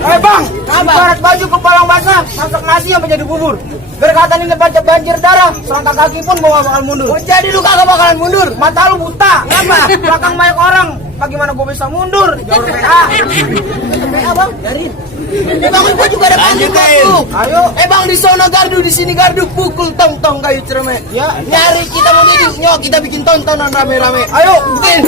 Bang, ibarat baju kepalang basah, masak nasi yang menjadi bubur. Berkata ini baca banjir darah, selangkah kaki pun bawa bakal mundur. Oh, jadi lu kagak bakalan mundur? Mata lu buta, kenapa? Belakang banyak orang, bagaimana gue bisa mundur? Jalur PA. PA bang, biarin. Bang, gua juga ada banjir tuh. Ayo. Bang, di sana gardu, di sini gardu, pukul tong kayu cerme. Ya. Nyari kita mau jadi, nyok kita bikin tontonan rame-rame. Ayo, bikin.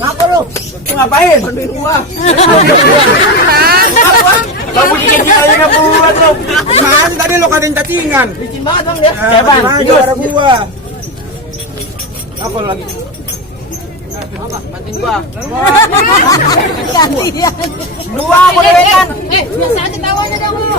ngapa lu? Ngapain? Bantuin gua. Apa? Kamu dikit aja nggak buat lu. Gimana tadi lo katain cacingan? Licin banget bang ya. Ya bang, juara gua. Apa lagi? Apa? Bantuin gua. Dua aku dewekan. Biasa aja tawanya dong lu.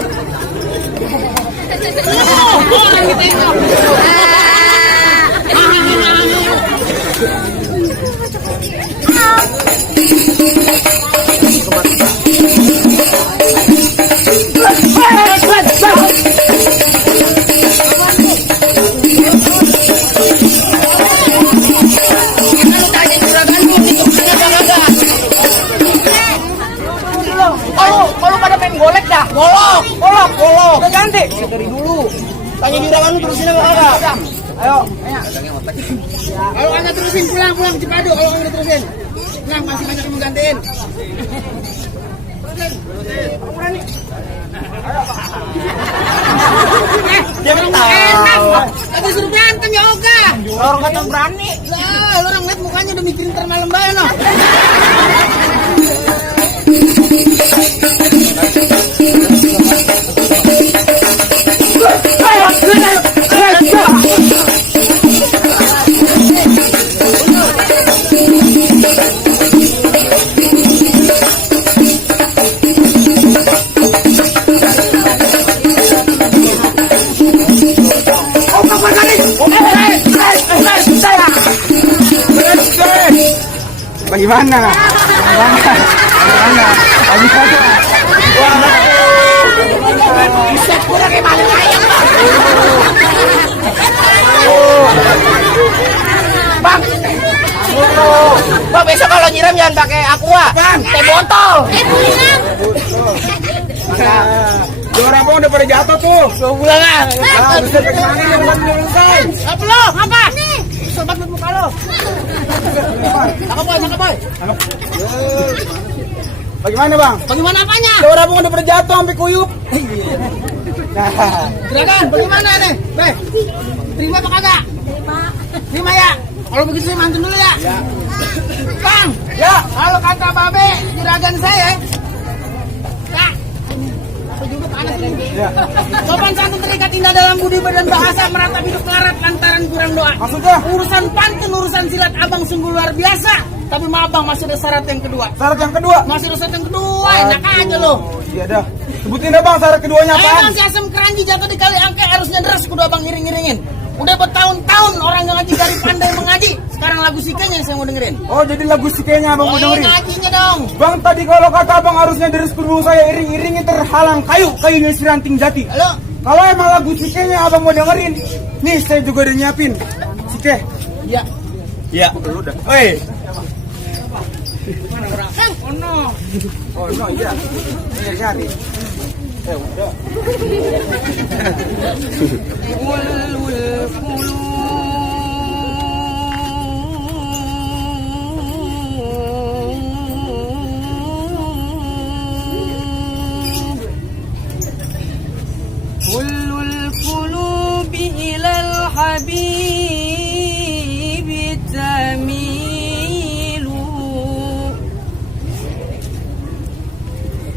Kalau pada main golek dah. Golok. Udah ganti. Dari dulu. Tanya juragan lu terusin apa kagak? Ayo. Kalau kagak terusin pulang Cipadu. Kalau kagak terusin. Nah, masih banyak yang mau gantiin. Dia tahu. Lagi suruh berantem ya Oga. Orang kata berani. Lah, lu orang lihat mukanya udah mikirin ntar malam bae no. Bagaimana? Habis aja. Bisa kurang kayak maling ayam bang. Bang, besok kalau nyiram jangan pakai aqua, teh botol. Juara abang udah pada jatuh tuh. 2 bulan lah. Bisa bagaimana yang belum selesai? Apa lo? Apa? Sobat muka lo. Maka boy. Bagaimana bang? Bagaimana apanya? Juara abang udah pada jatuh sampai kuyup. Gerakan, bagaimana nih? Beh, terima apa kagak? Terima ya. Kalau begitu saya mantun dulu ya. Bang, Ya. kalau kata babe, juragan saya. Kak, apa juga panas ini? Ya. Sopan santun terikat indah dalam budi badan bahasa meratap hidup larat lantaran kurang doa. Maksudnya? Urusan pantun, urusan silat abang sungguh luar biasa. Tapi maaf bang, masih ada syarat yang kedua. Syarat yang kedua. Masih ada syarat yang kedua, enak aja lo. Iya dah. Sebutin dah bang syarat keduanya apaan? Emang si asam keranji jatuh di kali angke harusnya deras kudu abang iring-iringin. Udah bertahun-tahun orang yang ngaji dari pandai mengaji. Sekarang lagu sikenya yang saya mau dengerin. Oh jadi lagu sikenya abang mau dengerin? Ngajinya dong. Bang tadi kalau kata abang harusnya dari kudu saya iring-iringin terhalang kayunya si ranting jati. Halo. Kalau emang lagu sikenya abang mau dengerin, nih saya juga udah nyiapin. Sike. Iya. Iya. Udah. Oi. Mana orang? Oh no. Oh no iya. Ini cari. Udah. كل القلوب إلى الحبيب تميل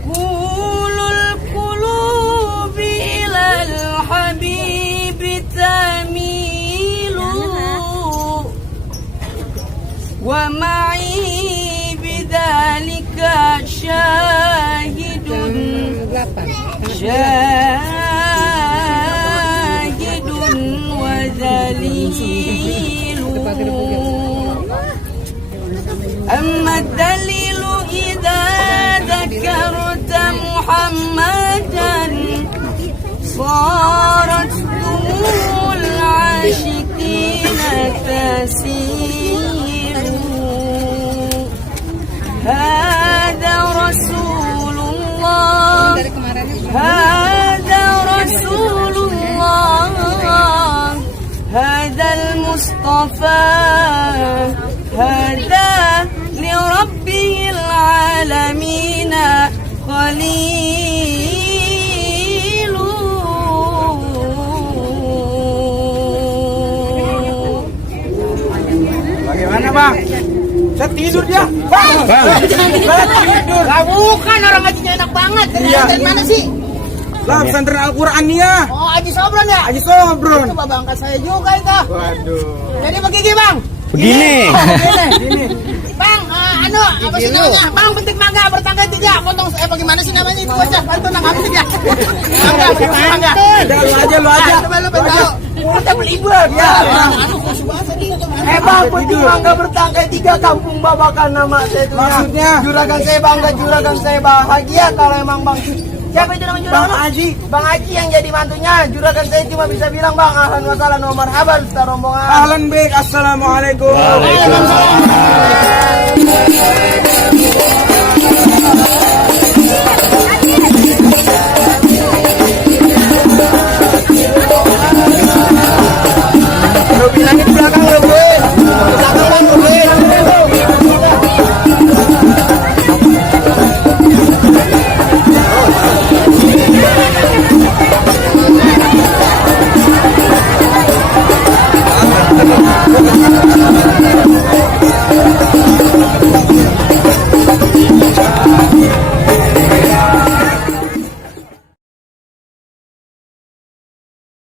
كل القلوب إلى الحبيب تميل معي بذلك شاهد وذليل. أما الدليل إذا ذكرت محمدا صارت دموع العاشقين تسيل. هذا رسول الله هذا رسول الله هذا المصطفى هذا لربه العالمين خليل. Bagaimana bang? Saya tidur dia. Bang. Saya tidur. Lah bukan, orang ngajinya enak banget. Iya. Dari mana sih? Lah pesantren Al-Quran nih ya. Oh, Haji Sobron ya? Haji Sobron. Itu bapak angkat saya juga itu. Waduh. Jadi begini bang. Begini. Ini. Bang, apa sih namanya? Bang, petik mangga bertangga 3. Potong, bagaimana sih namanya itu bocah? Bantu nangkapin dia. Mangga, petik mangga. Udah, lu aja. Coba lu tahu. Kita belibet ya. Khusus banget ini. Bang, petik mangga bertangkai 3 kampung babakan nama saya itu. Maksudnya? Juragan saya bangga, juragan saya bahagia kalau emang bang. Siapa itu namanya juragan? Bang Haji. Bang Haji yang jadi mantunya. Juragan saya cuma bisa bilang bang, ahlan wa sahlan wa marhaban, setelah rombongan. Ahlan bik, assalamualaikum. Waalaikumsalam.